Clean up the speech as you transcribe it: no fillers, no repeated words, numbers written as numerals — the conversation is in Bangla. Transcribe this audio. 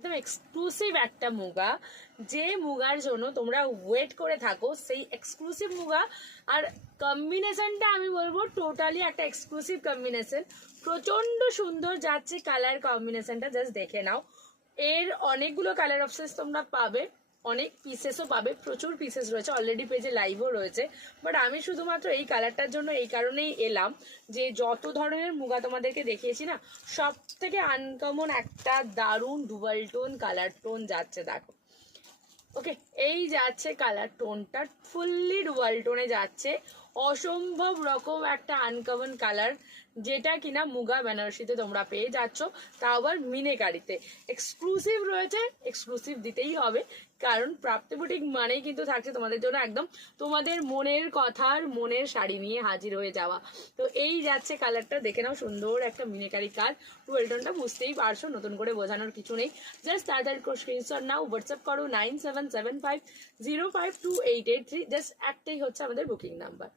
একদম এক্সক্লুসিভ একটা মুগা, যে মুগার জন্য তোমরা ওয়েট করে থাকো, সেই এক্সক্লুসিভ মুগা। আর কম্বিনেশনটা আমি বলবো টোটালি একটা এক্সক্লুসিভ কম্বিনেশন, প্রচন্ড সুন্দর যাচ্ছে কালার কম্বিনেশনটা, জাস্ট দেখে নাও। এর অনেকগুলো কালার অপশনস তোমরা পাবে, অনেক পিসেসও পাবে, প্রচুর পিসেস রয়েছে, অলরেডি পেজে লাইভও রয়েছে। বাট আমি শুধুমাত্র এই কালারটার জন্য এই কারণেই এলাম যে যত ধরনের মুগা তোমাদেরকে দেখিয়েছি না, সব থেকে আনকমন একটা দারুণ ডুয়াল টোন কালার টোন যাচ্ছে, দেখো। ওকে, এই যাচ্ছে কালার টোনটা, ফুললি ডুয়াল টোনে যাচ্ছে, অসম্ভব রকম একটা আনকমন কালার, যেটা কিনা মুগা বেনারসিতে তোমরা পেয়ে যাচ্ছ, তা আবার মিনেকারিতে। এক্সক্লুসিভ রয়েছে, এক্সক্লুসিভ দিতেই হবে, কারণ প্রাপ্তি বুটিক মানেই কিন্তু থাকছে তোমাদের জন্য একদম তোমাদের মনের কথার মনের শাড়ি নিয়ে হাজির হয়ে যাওয়া। তো এই যাচ্ছে কালারটা, দেখে নাও, সুন্দর একটা মিনেকারি কাজ, টুয়েল টোনটা বুঝতেই পারছো, নতুন করে বোঝানোর কিছু নেই। জাস্ট তাড়াতাড়ি স্ক্রিনশট নাও, হোয়াটসঅ্যাপ করো 9775052883, জাস্ট একটাই হচ্ছে আমাদের বুকিং নাম্বার।